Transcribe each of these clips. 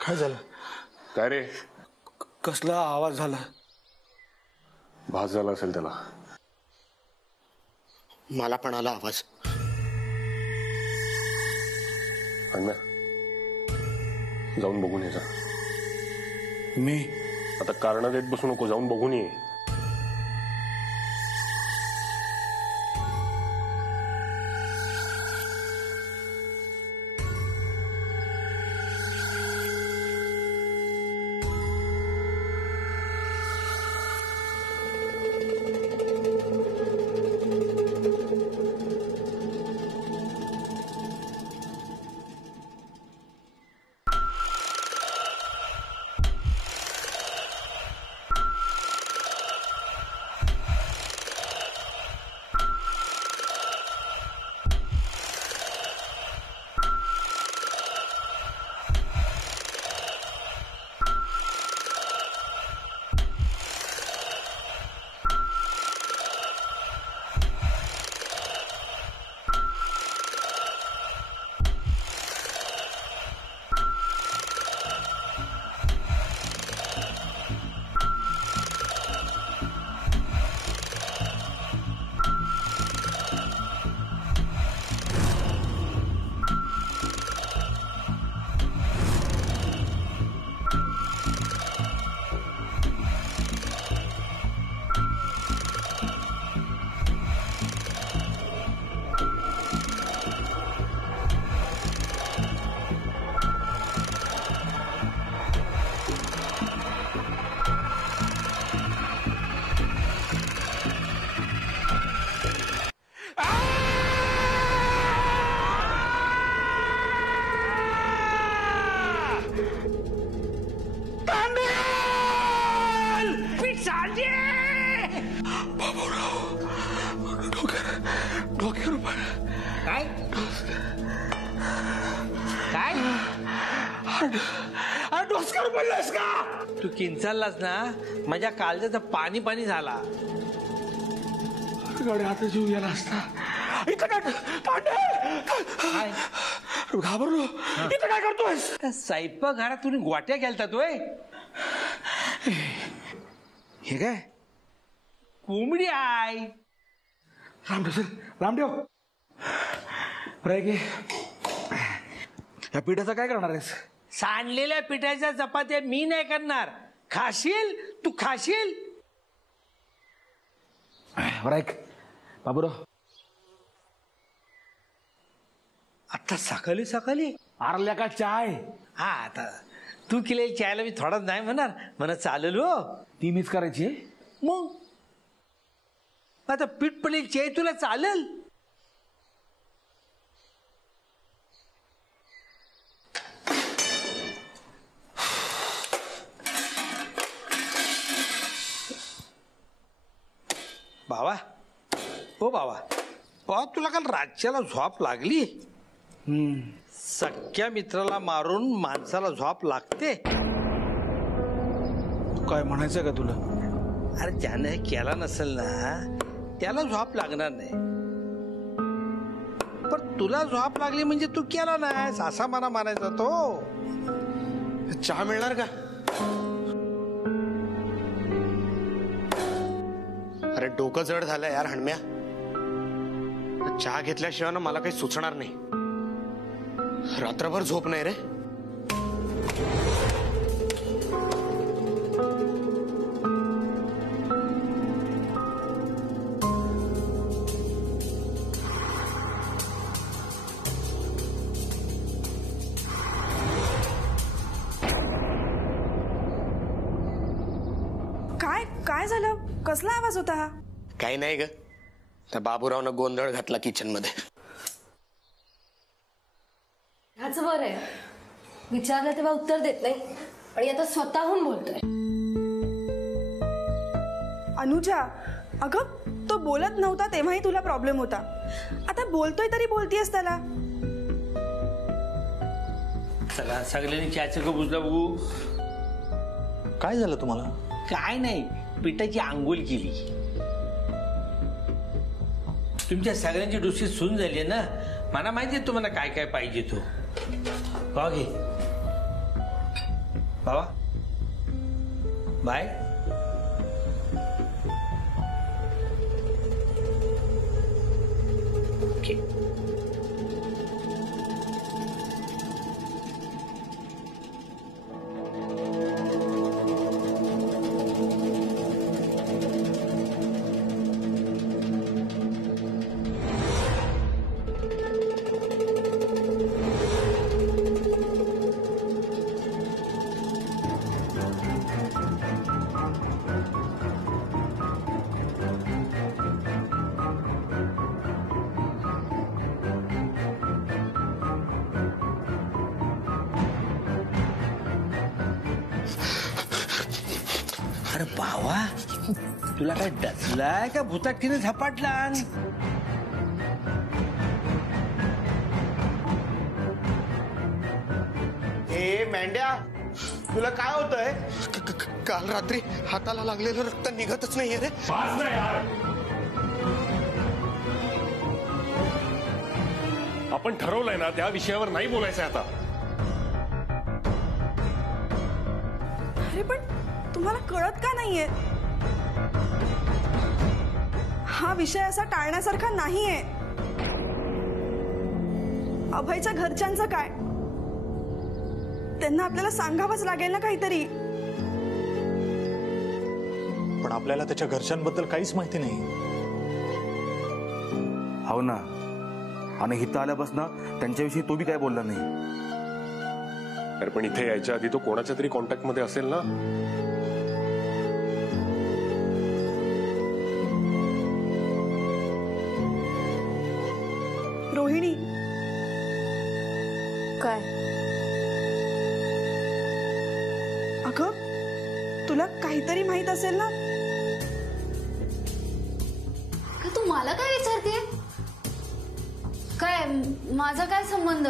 काय झालं? काय रे? कसला आवाज झाला? भास झाला असेल त्याला. मला पण आला आवाज. जाऊन बघून ये जा. मी आता कारण देत बसू नको, जाऊन बघून ये. डोसक्यावर पडलास का? तू किंचाळलास ना, माझ्या काळजाचं पाणी पाणी झाला. गाडी आता जीव गेला असता. इथं काय काय घाबरलो. इथं काय करतोयस? स्वयंपाक घरात तुम्ही गोट्या गेलता तोय. हे काय कोंबडी आहे. रामदेव या पिठाचं काय करणार आहेस? सांडलेल्या पिठाच्या चपात्या मी नाही करणार. खाशील तू, खाशील. बाबूराव, आता सकाळी सकाळी आरल्या का चाय? हा, आता तू केलेली चायला मी थोडा नाही म्हणणार, म्हणा चालेल हो. ती मीच करायची. मग आता पीठ पडेल चाय तुला चालेल? बाबा, ओ बाबा, बाबा तुला काल रातच्याला झोप लागली? सख्या मित्राला मारून माणसाला झोप लागते. काय म्हणायचं का तुला? अरे ज्याने हे केला नसेल ना त्याला झोप लागणार नाही, पण तुला झोप लागली म्हणजे तू केला नाही असा मला मानायचा तो. चहा मिळणार का? अरे डोकं जड झालं यार हणम्या. चहा घेतल्याशिवाय ना मला काही सुचणार नाही. रात्रभर झोप नाही रे. काय काय झालं? कसला आवाज होता हा? काही नाही ग, त्या बाबूरावनं गोंधळ घातला किचन मध्ये. ह्याच बरं आहे, विचारलं तेव्हा उत्तर देत नाही आणि आता स्वतःहून बोलतोय. अनुजा, अगं तो बोलत नव्हता तेव्हाही तुला प्रॉब्लेम होता. आता बोलतोय तरी बोलतीयस त्याला. चला सगळ्यांनी चहाचं कप बुजला बघू. काय झालं तुम्हाला? काय नाही, पिठाची आंघोळ केली. तुमच्या सगळ्यांची डोशी सून झाली ना. मला माहिती आहे तुम्हाला काय काय पाहिजे तो. बाबा घे बाबा. बाय. ओके. अरे बावा, तुला काय डचलाय का भूताटीने झपाटला? ए मेंढ्या, तुला काय होतंय? काल रात्री हाताला लागलेलं रक्त निघतच नाहीये रे. आपण ठरवलंय ना त्या विषयावर नाही बोलायचंय आता. अरे पण तुम्हाला कळत का नाहीये? हा विषय असा टाळण्यासारखा नाहीये. अभयच्या घरच्यांचं काय? त्यांना आपल्याला सांगावंच लागेल ना काहीतरी. पण आपल्याला त्याच्या घरच्यांबद्दल काहीच माहिती नाही. हो ना. आणि इथं आल्यापासून त्यांच्याविषयी तो बी काय बोलला नाही. अरे पण इथे यायच्या आधी तो कोणाच्या तरी कॉन्टॅक्ट मध्ये असेल ना. रोहिणी, काय? अगं तुला काहीतरी माहित असेल ना. का तू मला काय विचारते? काय माझा काय संबंध?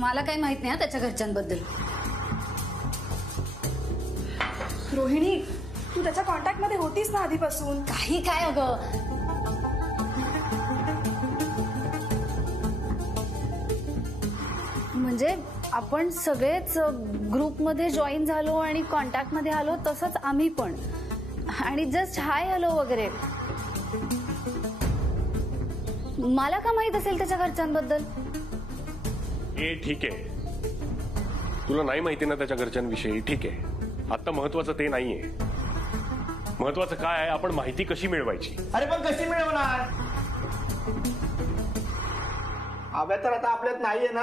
मला काही माहित नाही त्याच्या घरच्यांबद्दल. रोहिणी, तू त्याच्या कॉन्टॅक्ट मध्ये होतीस ना आधीपासून. काही काय अगं. म्हणजे आपण सगळेच ग्रुपमध्ये जॉईन झालो आणि कॉन्टॅक्ट मध्ये आलो, तसंच आम्ही पण. आणि जस्ट हाय हॅलो वगैरे. मला का माहित असेल त्याच्या घरच्यांबद्दल? ए ठीक आहे, तुला नाही माहिती ना त्याच्या घरच्यांविषयी. ठीक आहे, आता महत्वाचं ते नाहीये. महत्वाचं काय आहे, आपण माहिती कशी मिळवायची. अरे पण कशी मिळवणार? हव्या तर आता आपल्यात नाहीये ना.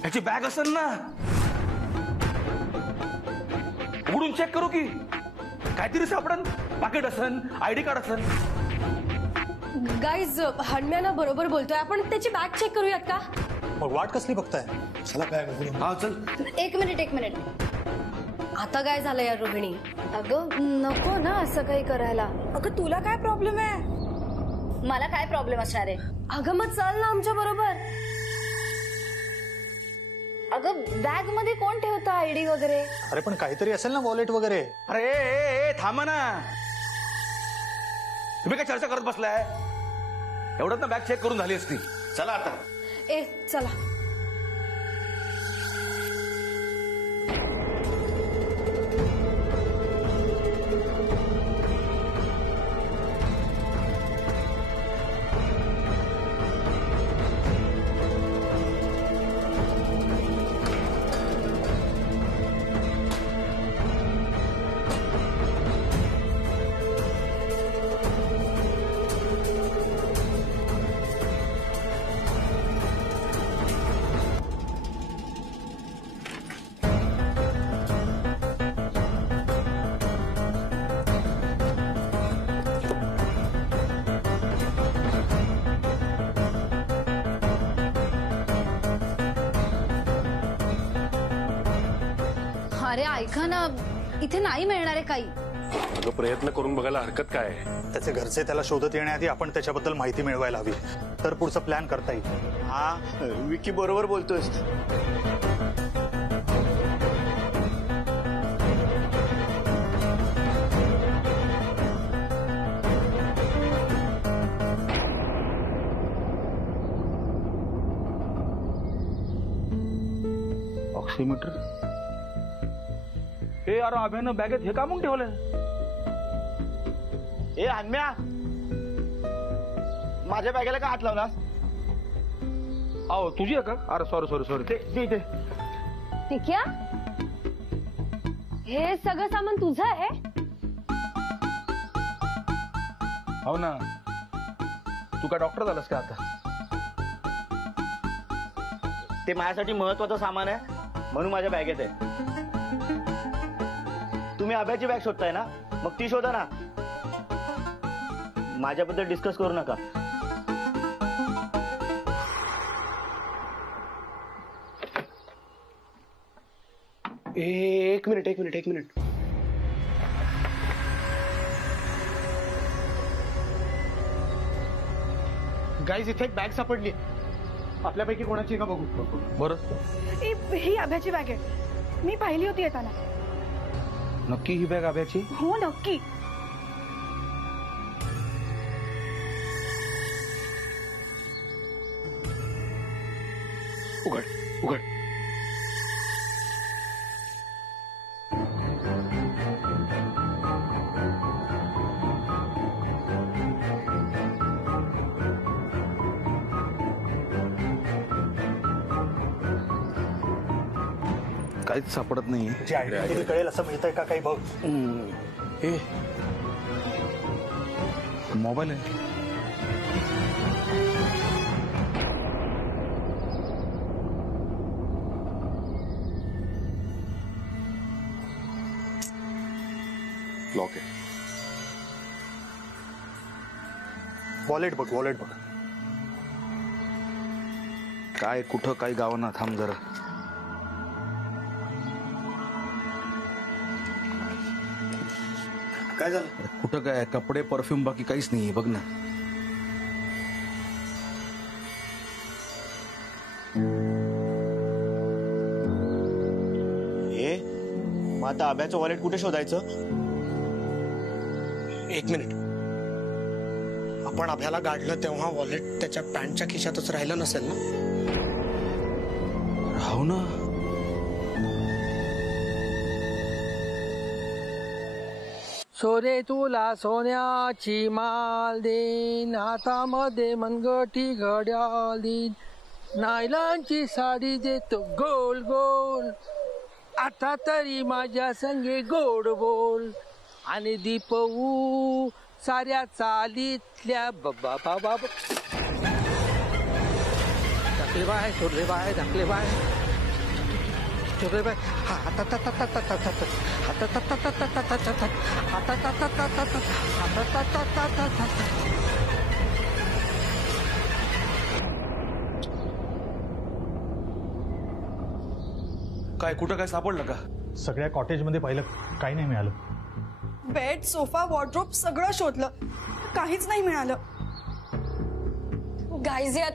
ह्याची बॅग असेल ना. उघडून चेक करू की काहीतरी सापडन. पाकिट असन, आयडी कार्ड असन. गाईज, हणम्यानं बरोबर बोलतोय. आपण त्याची बॅग चेक करूयात का? मग वाट कसली बघताय? चला बॅग उघडून. हा चल. एक मिनिट. आता काय झालं यार रोहिणी? अगं नको ना असं काही करायला. अगं तुला काय प्रॉब्लेम आहे? मला काय प्रॉब्लेम असणार आहे? अगं मग चल ना आमच्या बरोबर. अगं बॅग मध्ये कोण ठेवतं आयडी वगैरे? अरे पण काहीतरी असेल ना, वॉलेट वगैरे. अरे ए थांबा ना. तुम्ही काय चर्चा करत बसलाय? एवढंच ना बॅग चेक करून झाली असती. चला आता. ए चला. अरे ऐका ना, इथे नाही मिळणार आहे काही. अगं प्रयत्न करून बघायला हरकत काय आहे? त्याचे घरचे त्याला शोधत येण्याआधी आपण त्याच्याबद्दल माहिती मिळवायला हवी, तर पुढचा प्लॅन करता येईल. हा विकी बरोबर बोलतोयस. ऑक्सिमीटर. हे यार अभ्यानं बॅगेत हे का म्हणून ठेवलंय? ए हन्म्या, माझ्या बॅगेला का हात लावलास? अहो तुझी आहे का? अरे सॉरी ते टिक्या, हे सगळं सामान तुझं आहे? हो ना. तू काय डॉक्टर झालास का आता? ते माझ्यासाठी महत्वाचं सामान आहे म्हणून माझ्या बॅगेत आहे. तुम्ही अभ्याची बॅग शोधताय ना, मग ती शोधा ना. माझ्याबद्दल डिस्कस करू नका. एक मिनिट. गाईज, इथे एक बॅग सापडली. आपल्यापैकी कोणाची का बघू. बरं, ही अभ्याची बॅग आहे. मी पाहिली होती येताना. नक्की ही बॅग अभ्याची? हो नक्की. उघड. काहीच सापडत नाहीये. जी आयडेंटिटी कळेल असं मिळतंय का काही बघ. हे मोबाईल आहे. लॉक आहे. वॉलेट बघ. काय कुठं काही गावांना. थांब जरा. काय झालं? कुठं काय कपडे परफ्यूम बाकी काहीच नाहीये. बघ ना. मग आता अभ्याचं वॉलेट कुठे शोधायचं? एक मिनिट. आपण अभ्याला गाडलं तेव्हा वॉलेट त्याच्या पॅन्टच्या खिशातच राहिलं नसेल ना? हो ना. सोने तुला सोन्याची माल देईन, हातामध्ये मनगटी घड्याळ देईन, नायलांची साडी देतो गोल गोल, आता तरी माझ्या संगे गोड बोल, आणि दीपवू साऱ्या चालीतल्या बाबा बाबा. धाकले बाय सोडले बाय, धाकले बाय सोडले बाय. काय कुठं काय सापडलं का? सगळ्या कॉटेजमध्ये पाहिलं, काही नाही मिळालं. बेड, सोफा, वॉर्ड्रोब सगळं शोधलं, काहीच नाही मिळालं. गाईज, यात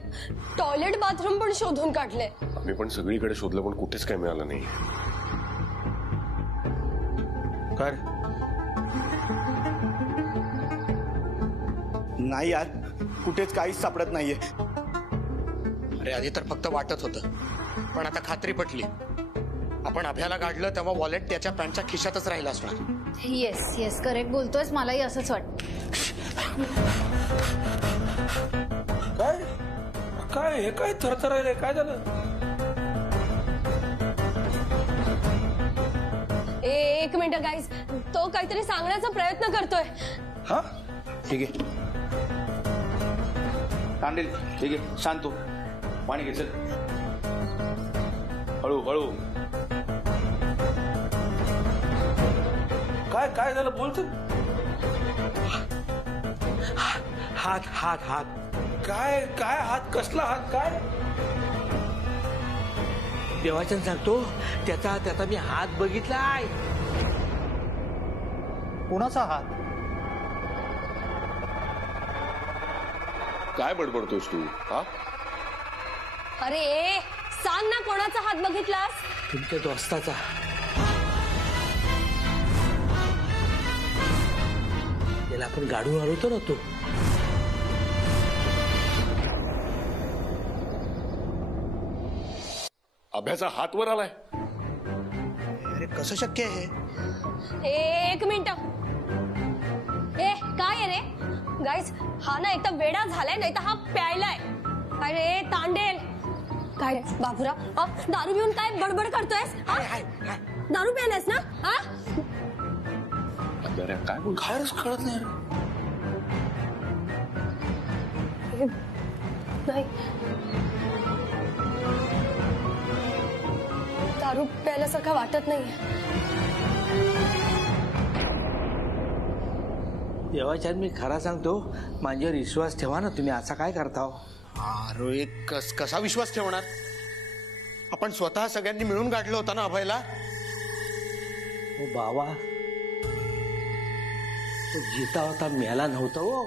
टॉयलेट बाथरूम पण शोधून काढले. आम्ही पण सगळीकडे शोधलं पण कुठेच काही मिळालं नाही. काय नाही यार, कुठेच काहीच सापडत नाहीये. अरे आधी तर फक्त वाटत होतं, पण आता खात्री पटली. आपण अभ्याला गाडलं तेव्हा वॉलेट त्याच्या पॅन्टच्या खिशातच राहिला असणार. येस येस, करेक्ट बोलतोयस. मलाही असंच वाटतं. काय काय हे काय थरथरायलंय? काय झालं? एक मिनिट गाईज, तो काहीतरी सांगण्याचा प्रयत्न करतोय. हा ठीक आहे. तांडेल, ठीक आहे. शांत हो. पाणी घे. चल हळू हळू. काय काय झालं? बोलतो. हात हात हात. काय काय हात? कसला हात? काय देवाचन सांगतो, त्याचा मी हात बघितलाय. कोणाचा हात? काय बडबडतोस तू? हा, अरे सांग ना, कोणाचा हात बघितलास? तुमच्या दोस्ताचा. त्याला आपण गाडून आलो ना तो. अभ्याचा हात वर आलाय. कसं शक्य आहे हे? एक मिनिट. ए काय आहे रे गाईज, हा ना एकदा वेडा झालाय, नाही तर हा प्यायलाय. अरे तांडेल काय रे बाबूरा, दारू पिऊन काय बडबड करतोयस? दारू प्यायलायस ना? हा काय बोल कायच कळत नाही रे. नाही, दारू प्यायल्यासारखं वाटत नाहीये. देवाच्या मी खरा सांगतो, माझ्यावर विश्वास ठेवा ना. तुम्ही असा काय करता हो? अरे कसा विश्वास ठेवणार? आपण स्वतः सगळ्यांनी मिळून काढलं होतं ना अभयला. हो बाबा, तो जिता होता मेला नव्हता हो.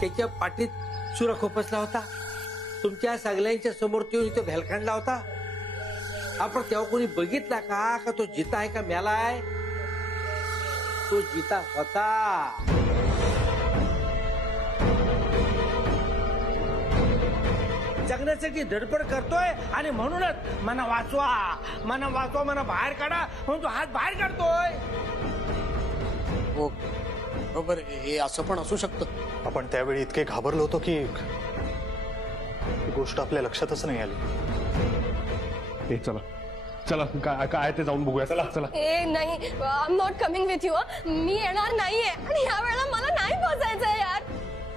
त्याच्या पाठीत चुरा खोपसला होता. तुमच्या सगळ्यांच्या समोर तो भेलकांडला होता. आपण तेव्हा कोणी बघितला का तो जिता आहे का मेला आहे? तो जिता होता. जगण्यासाठी धडपड करतोय आणि म्हणूनच मना वाचवा, मना वाचवा, मना बाहेर काढा म्हणून तो हात बाहेर काढतोय. हो बरोबर, हे असं पण असू शकतं. आपण त्यावेळी इतके घाबरलो होतो की ही गोष्ट आपल्या लक्षातच नाही आली. चला चला, काय काय ते जाऊन बघूया. चला चला. ए नाही, I am not coming with you. मी येणार नाहीये आणि या वेळेला मला नाही पोचायचंय यार.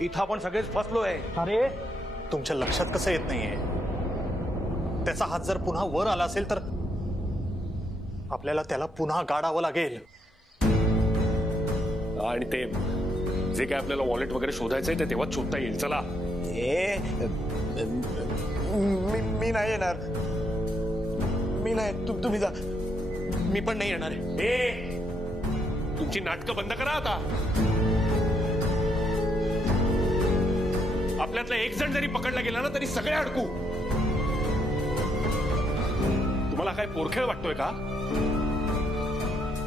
इथं आपण सगळेच फसलोय. अरे तुमच्या लक्षात कसं येत नाहीये? त्याचा हात जर पुन्हा वर आला असेल तर आपल्याला त्याला पुन्हा गाडावं लागेल. आणि ते जे काय आपल्याला वॉलेट वगैरे शोधायचंय ते तेव्हाच शोधता येईल. चला. मी नाही येणार. मी नाही, तुम्ही जा. मी पण नाही येणार आहे. तुमची नाटकं बंद करा आता. आपल्यातला एक जण जरी पकडला गेला ना तरी सगळे अडकू. तुम्हाला काय पोरखेळ वाटतोय का?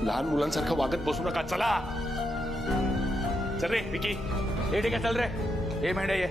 लहान मुलांसारखं वागत बसू नका. चला. चल रे विकी. हे ठीक आहे, चल रे. हे मेंढ्या ये.